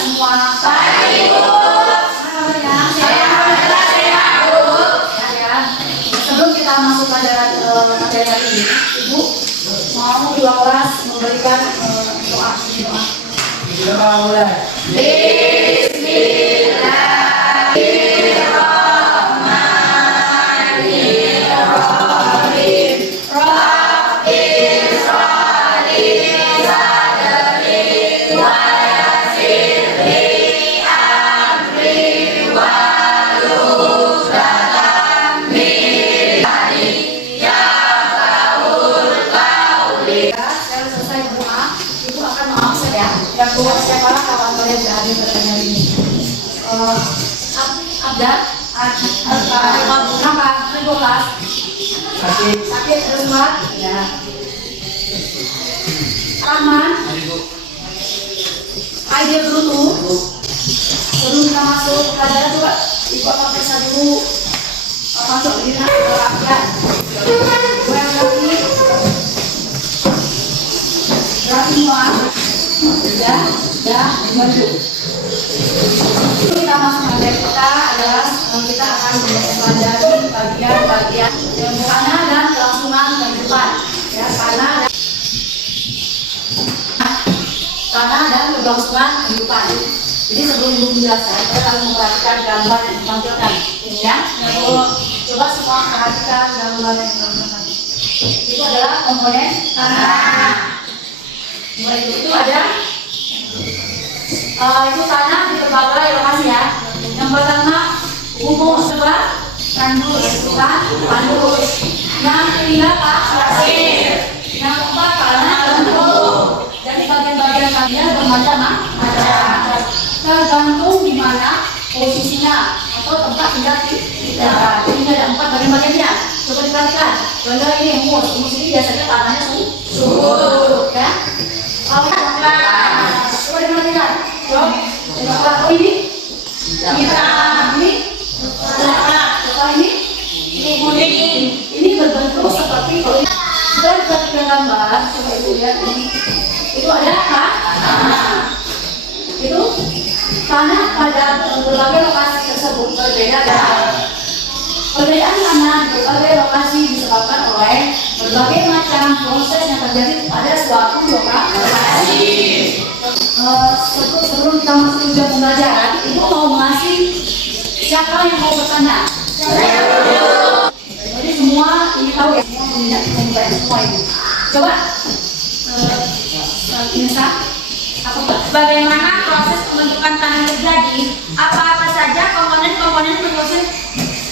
semua? Baik, Ibu. Kabarnya sehat, Bu. Ya. Sebelum kita masuk pelajaran materi hari ini, Ibu mau dua kelas memberikan doa. Kita mulai. Yang keluar siapalah kawan kalian yang ada bertanya ini. Ada kenapa? Sakit terus Pak? Ya. Rahman. Aida Brutu. Sebelum kita masuk pelajaran coba Ibu akan periksa dulu masuk di rakyat. Goyang kaki. Gerak semua. Sudah, maju. Kita masuk materi kita adalah kita akan mempelajari bagian-bagian yang karena dan kelangsungan kehidupan. Ya, karena dan kelangsungan kehidupan. Jadi sebelum Ibu menjelaskan, kita harus memperhatikan gambar yang ditampilkan. Ini ya. Coba semua perhatikan gambar yang ditampilkan. Itu adalah komponen tanah. Mulai itu ada itu tanah di berbagai lokasi ya. Yang pertama humus, kedua tandus, tandus. Yang ketiga pasir. Yang keempat tanah lembut. Jadi bagian-bagian tanahnya bermacam-macam. Tergantung di mana posisinya atau tempat tinggal kita. Jadi ada 4 bagian-bagiannya. Coba diperhatikan. Contoh ini humus. Humus ini biasanya tanahnya subur, ya. Coba diperhatikan. Coba ini kuning. Ini berbentuk seperti kalau kita perhatikan gambar. Coba Ibu lihat ini. Itu ada apa? Itu tanah pada berbagai lokasi tersebut berbeda. Perbedaan tanah di berbagai lokasi disebabkan oleh berbagai macam proses yang terjadi pada suatu lokasi. Sebelum kita masuk tujuan pembelajaran, Ibu mau mengasih siapa yang mau bertanya? Jadi semua ini tahu ya, semua membaca semua Ibu. Coba, Nisa, bagaimana proses pembentukan tanah terjadi? Apa-apa saja komponen-komponen proses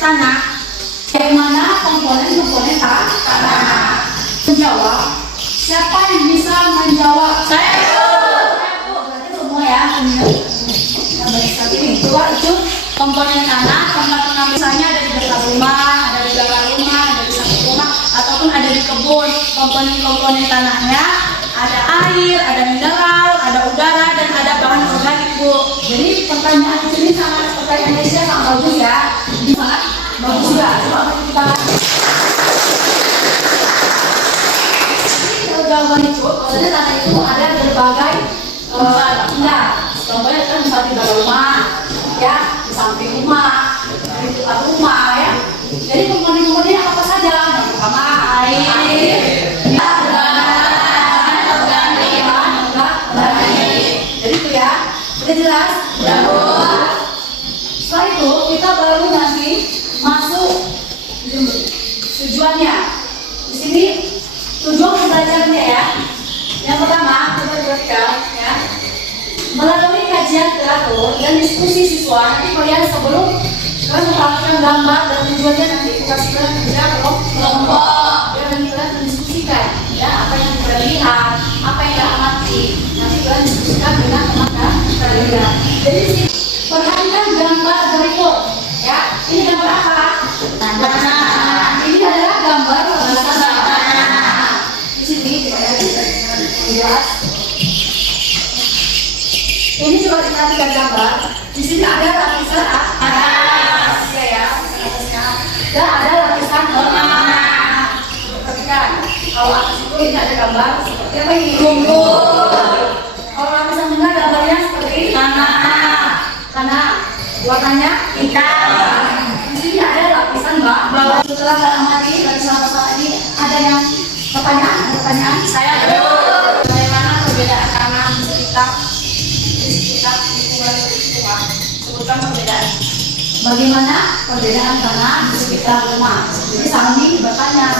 tanah? Bagaimana komponen tanah? Menjawab. Siapa yang bisa menjawab? Saya Berarti semua ya. Coba itu komponen tanah, tempat pengambilannya ada di dekat rumah, ada di belakang rumah, ada di samping rumah, ataupun ada di kebun. Komponen-komponen tanahnya ada air, ada mineral, ada udara, dan ada bahan organik, Bu. Jadi pertanyaan di sini sama pertanyaan Indonesia sangat bagus ya. Gimana? Bagus juga. Coba kita jawaban itu, maksudnya tanah itu ada berbagai tempat. Contohnya kan bisa di dalam rumah, ya, di samping rumah, di dekat rumah, ya. Jadi komponen-komponennya apa saja? Yang pertama air, jadi itu ya, udah jelas? Setelah itu kita baru nanti masuk tujuannya. Di sini tujuan pembelajarannya ya. Yang pertama kita perhatikan ya. Melalui kajian teratur dan diskusi siswa, nanti kalian sebelum kalian melakukan gambar dan tujuannya nanti kita sudah kerja kelompok dan kalian mendiskusikan ya apa yang kita lihat, apa yang kita amati. Nanti kalian diskusikan dengan teman-teman kalian. Jadi perhatikan gambar berikut ya. Ini gambar apa? Tanah. Ini adalah gambar tanah. Di sini jelas. Ini coba diperhatikan gambar. Di sini ada lapisan atas, ya. Dan ada lapisan bawah. Perhatikan. Kalau atas itu ini ada gambar seperti apa ini? Kalau lapisan tengah gambarnya seperti tanah. tanah. Warnanya hitam. Di sini ada lapisan bawah. Setelah dalam hati lapisan pasal ini ada yang pertanyaan saya bagaimana perbedaan tanah di sekitar lingkungan rumah? Sebutkan perbedaan. Bagaimana perbedaan tanah di sekitar rumah? Jadi Sandi bertanya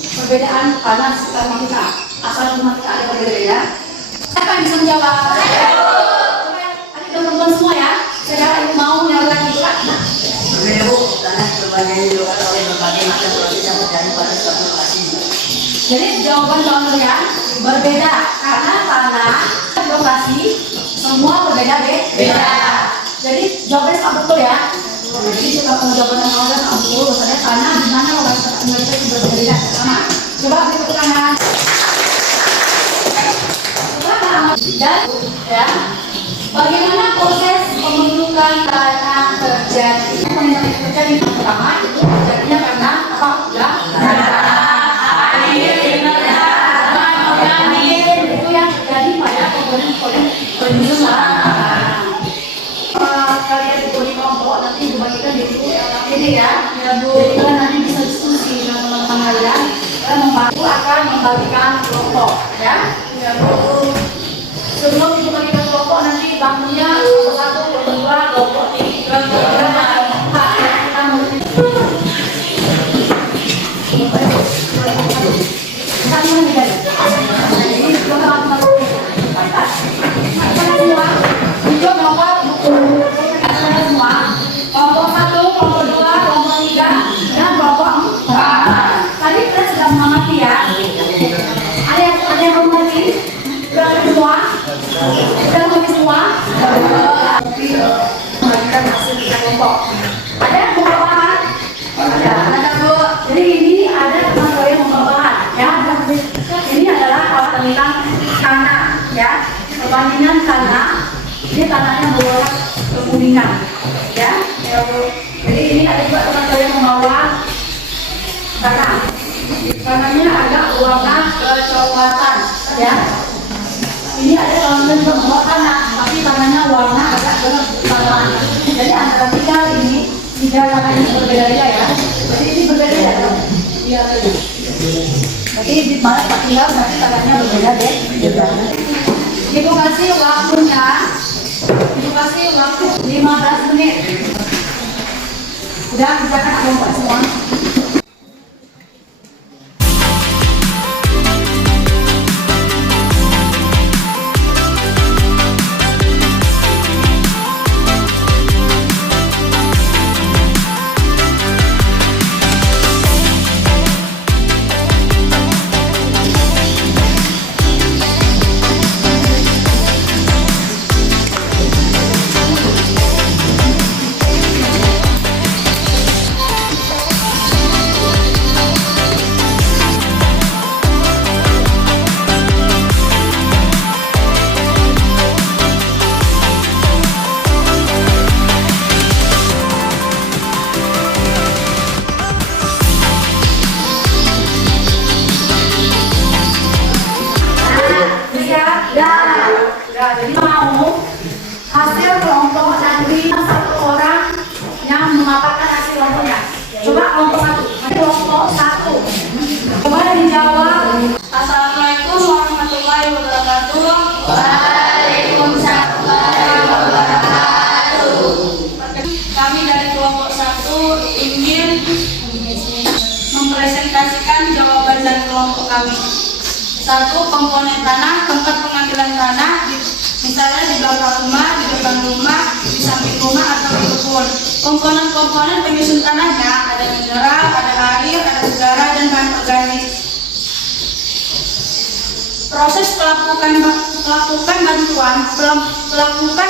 perbedaan tanah di sekitar rumah kita. Asal rumah kita ada berbeda. Siapa yang bisa menjawab? Adik teman-teman semua ya. Saya mau menjawab juga. Tanah berbagai dilakukan oleh berbagai macam proses yang terjadi pada suatu lokasi. Jadi jawaban kalian berbeda karena tanah lokasi semua berbeda-beda. Jadi jawabannya sama betul ya. Jadi kalau jawaban kalian sama betul, maksudnya tanah di mana lokasi kita berbeda sama. Coba kita tangan. Dan ya, bagaimana proses pembentukan tanah terjadi? Terjadi pertama itu terjadinya karena apa? Air itu yang terjadi pada komponen penyusunan. Kalian di kelompok nanti dibagikan di buku ini ya. Jadi kalian nanti bisa diskusi dengan teman-teman kalian. Kalian membantu akan membagikan kelompok ya. Sebelum dibagikan kelompok nanti bangunnya kelompok 1, kelompok 2, kelompok 3, jadi ini ada materi pembahasan ya. Ini adalah tentang tanah ya, perbandingan tanah. Ini tanahnya berwarna kekuningan ya. Jadi ini ada juga materi yang membawa tanah. Tanahnya agak warna kecoklatan ya. Ini ada teman-teman juga membawa tanah, tapi tanahnya warna agak kecoklatan. Jadi antara tiga tanah ini berbeda-beda ya. Jadi ini berbeda ya. Iya. Jadi di mana Pak tinggal berarti tanahnya berbeda deh. Ibu kasih waktunya. Ibu kasih waktu 15 menit. Udah kerjakan kelompok semua. Jadi mau hasil kelompok nanti satu orang yang mengatakan hasil kelompoknya. Coba kelompok 1. Kelompok 1. Coba dijawab. Assalamualaikum warahmatullahi wabarakatuh. Waalaikumsalam warahmatullahi wabarakatuh. Kami dari kelompok 1 ingin mempresentasikan jawaban dari kelompok kami. 1. Komponen tanah, tempat pengambilan tanah, misalnya di belakang rumah, di depan rumah, di samping rumah atau di kebun. Komponen penyusun tanahnya ada mineral, ada air, ada udara, dan bahan organik. Proses pelakukan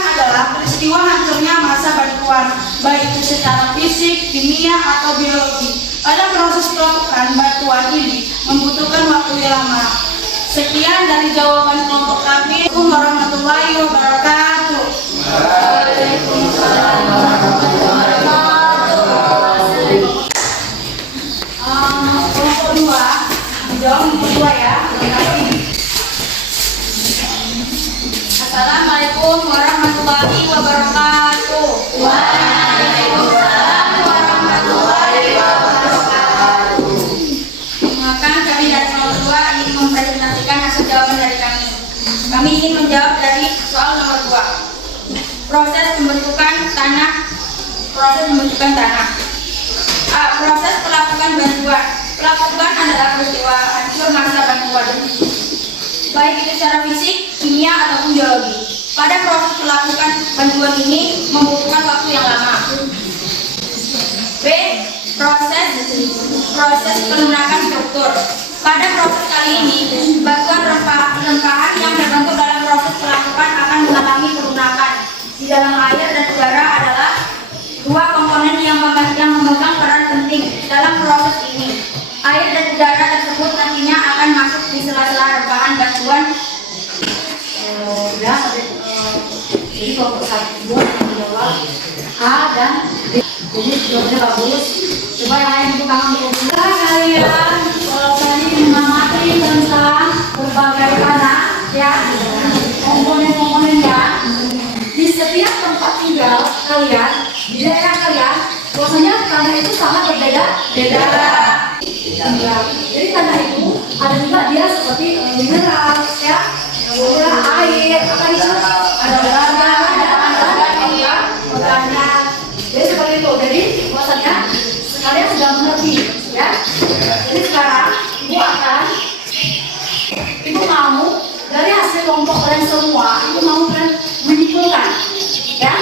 adalah peristiwa hancurnya massa batuan, baik itu secara fisik, kimia, atau biologi. Pada proses pelapukan batuan ini membutuhkan waktu yang lama. Sekian dari jawaban kelompok kami. Assalamualaikum warahmatullahi wabarakatuh. Waalaikumsalam warahmatullahi wabarakatuh. Kelompok 2, dijawab kelompok 2 ya. Assalamualaikum warahmatullahi wabarakatuh. kedua, proses pembentukan tanah. Proses pelapukan bantuan. Pelapukan adalah peristiwa hancur masa bantuan, baik itu secara fisik, kimia ataupun biologi. Pada proses pelapukan bantuan ini membutuhkan waktu yang lama. B. Proses pelunakan struktur. Pada proses kali ini, batuan rempahan yang terbentuk dalam proses pelapukan akan mengalami pelunakan. Di dalam air dan udara adalah dua komponen yang memegang peran penting dalam proses ini. Air dan udara tersebut nantinya akan masuk di sela-sela rempahan batuan. Jadi kelompok 1 menjawab A dan B. Jadi jawabannya bagus. Coba yang lain itu kamu mencoba kalian. Kalau tadi mengamati tentang berbagai tanah, ya, komponen-komponennya di setiap tempat tinggal kalian, di daerah kalian, biasanya tanah itu sangat berbeda. Ya. Jadi tanah itu ada juga dia seperti mineral, ya, air, apa itu, ada organik. Jadi seperti itu. Jadi biasanya kalian sudah mengerti, ya. Jadi sekarang ibu mau dari hasil kelompok kalian semua, ibu mau kan menyimpulkan, ya,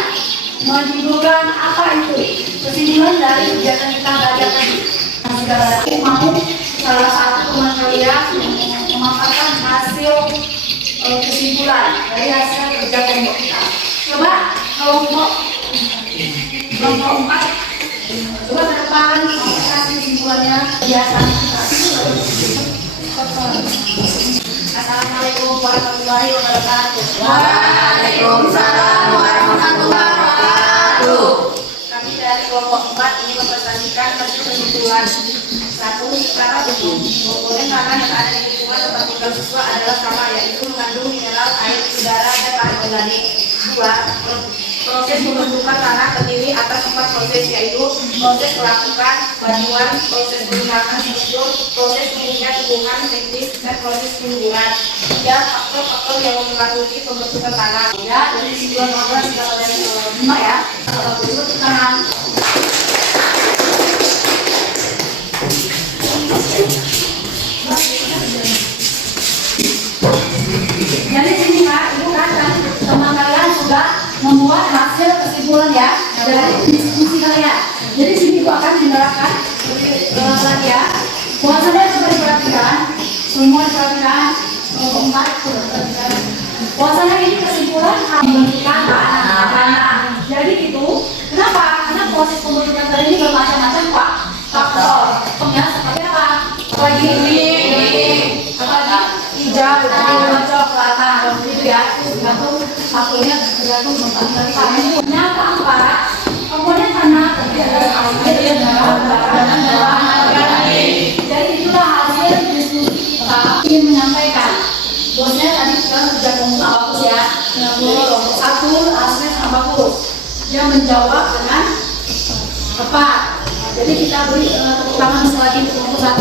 menyimpulkan apa itu kesimpulan dari kegiatan kita belajar tadi. Ibu mau salah satu teman kalian memaparkan hasil kesimpulan dari hasil kegiatan kita. Coba kelompok 4, coba ke depan kasih kesimpulannya kegiatan kita. Assalamualaikum warahmatullahi wabarakatuh. Waalaikumsalam warahmatullahi wabarakatuh. Kami dari kelompok 4 ini mempresentasikan hasil kesimpulan. 1. Secara umum, komponen tanah yang ada di lingkungan tempat tinggal siswa adalah sama, yaitu mengandung mineral, air, udara, dan bahan organik. 2. Proses pembentukan tanah terdiri atas 4 proses, yaitu proses pelapukan bantuan, proses pelunakan struktur, proses pengingat hubungan teknis, dan proses pengguguran. 3. Faktor-faktor yang mempengaruhi pembentukan tanah. Ya, dari kesimpulan ngobrol sudah pada 5 ya. Kalau berikut tangan. Jadi sini Pak, Ibu kan teman kalian sudah membuat hasil kesimpulan ya dari diskusi kalian. Jadi sini Ibu akan menerapkan lagi ya. Puasanya coba diperhatikan, semua diperhatikan, 4 diperhatikan. Puasanya ini kesimpulan pembentukan tanah. Jadi itu, kenapa? Karena proses pembentukan tanah ini bermacam-macam Pak. Faktor, ya seperti apa? Apalagi hijau, coklat, gitu ya. Tergantung faktornya, tergantung tempat tinggal. Yang keempat, komponen tanah terdiri dari air, udara, dan bahan organik. Jadi itulah hasil diskusi kita ingin menyampaikan. Bosnya tadi kita sudah ngomong bagus ya. Kelompok 1 hasilnya sangat bagus. Dia menjawab dengan tepat. Jadi kita beri tepuk tangan lagi untuk kelompok 1.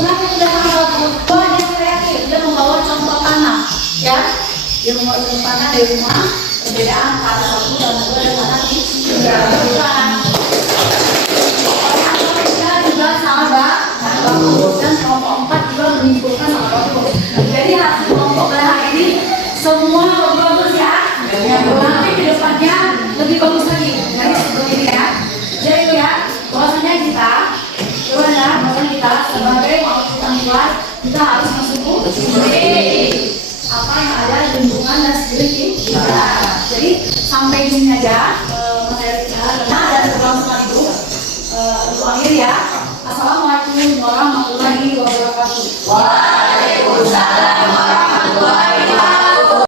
Kenapa sudah bagus? Dia kreatif, dia membawa contoh tanah, ya. Dia membawa contoh tanah dari rumah. Perbedaan tanah 1 dan 2 dan tanah di bukan. Kita juga sama bagus dan kelompok 4 juga menyimpulkan sama bagus. Jadi hasil kelompok hari ini semua bagus ya. Nanti ke depannya lebih bagus lagi. Jadi seperti ini ya. Jadi ya, bahwasanya kita sebagai masukan kelas kita harus masuk apa yang ada di lingkungan dan sekeliling kita. Jadi sampai di sini aja.